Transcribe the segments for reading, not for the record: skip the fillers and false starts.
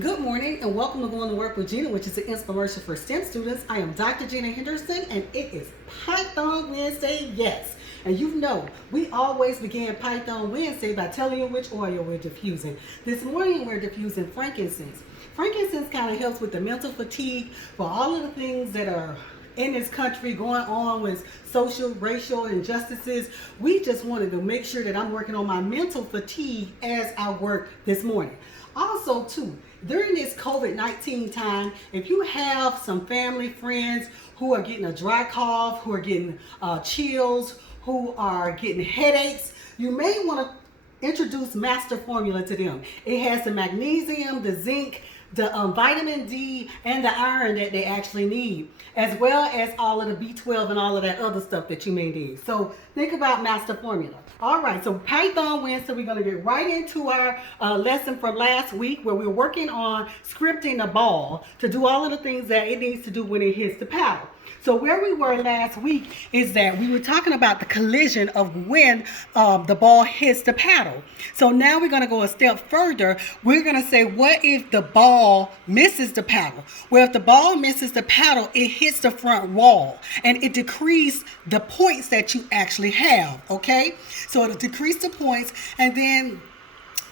Good morning and welcome to Going to Work with Gena, which is an Inspiremercial for STEM students. I am Dr. Gena Henderson and it is Python Wednesday, yes. And you know, we always begin Python Wednesday by telling you which oil we're diffusing. This morning we're diffusing frankincense. Frankincense kind of helps with the mental fatigue for all of the things that are in this country going on with social, racial injustices. We just wanted to make sure that I'm working on my mental fatigue as I work this morning. Also, too, during this COVID-19 time, if you have some family, friends who are getting a dry cough, who are getting chills, who are getting headaches, you may want to introduce MasterFormula to them. It has the magnesium, the zinc, the vitamin D, and the iron that they actually need, as well as all of the B12 and all of that other stuff that you may need. So think about MasterFormula. All right, so Python Wednesday, we're going to get right into our lesson from last week where we're working on scripting the ball to do all of the things that it needs to do when it hits the paddle. So where we were last week is that we were talking about the collision of when the ball hits the paddle. So now we're going to go a step further. We're going to say, what if the ball misses the paddle? Well, if the ball misses the paddle, it hits the front wall and it decreases the points that you actually have, okay? So it'll decrease the points and then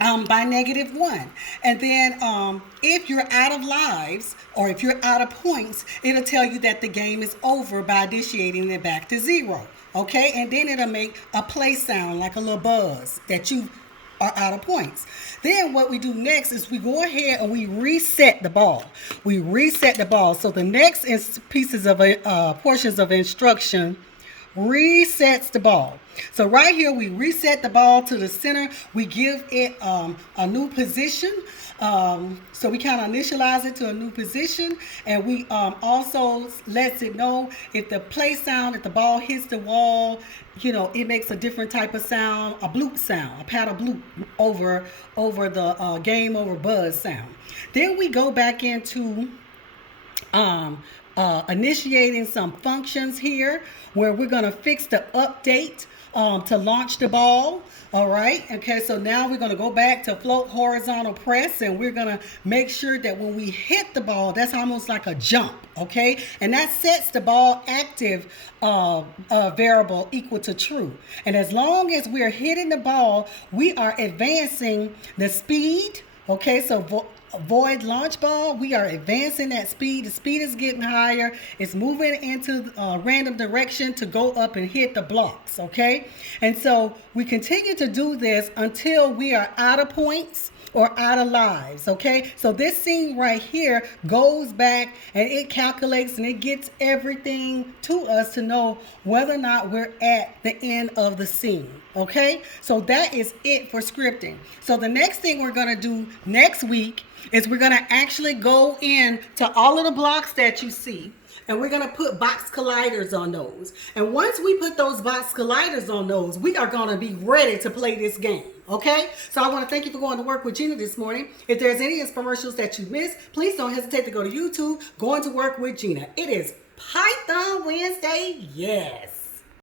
by -1. And then if you're out of lives or if you're out of points, it'll tell you that the game is over by initiating it back to 0. Okay, and then it'll make a play sound like a little buzz that you are out of points. Then what we do next is we go ahead and we reset the ball. We reset the ball. So the next pieces of portions of instruction resets the ball. So right here we reset the ball to the center. We give it a new position. So we kind of initialize it to a new position, and we also lets it know if the play sound, if the ball hits the wall, you know, it makes a different type of sound, a bloop sound, a paddle bloop over the game over buzz sound. Then we go back into initiating some functions here where we're going to fix the update to launch the ball. All right. Okay. So now we're going to go back to float horizontal press, and we're going to make sure that when we hit the ball, that's almost like a jump. Okay. And that sets the ball active variable equal to true. And as long as we're hitting the ball, we are advancing the speed. Okay. So void launch ball, we are advancing that speed. The speed is getting higher. It's moving into a random direction to go up and hit the blocks, okay? And so we continue to do this until we are out of points or out of lives, okay? So this scene right here goes back and it calculates and it gets everything to us to know whether or not we're at the end of the scene, okay? So that is it for scripting. So the next thing we're gonna do next week is we're gonna actually go in to all of the blocks that you see, and we're going to put box colliders on those. And once we put those box colliders on those, we are going to be ready to play this game. Okay? So I want to thank you for going to work with Gena this morning. If there's any infomercials that you missed, please don't hesitate to go to YouTube, Going to Work with Gena. It is Python Wednesday, yes.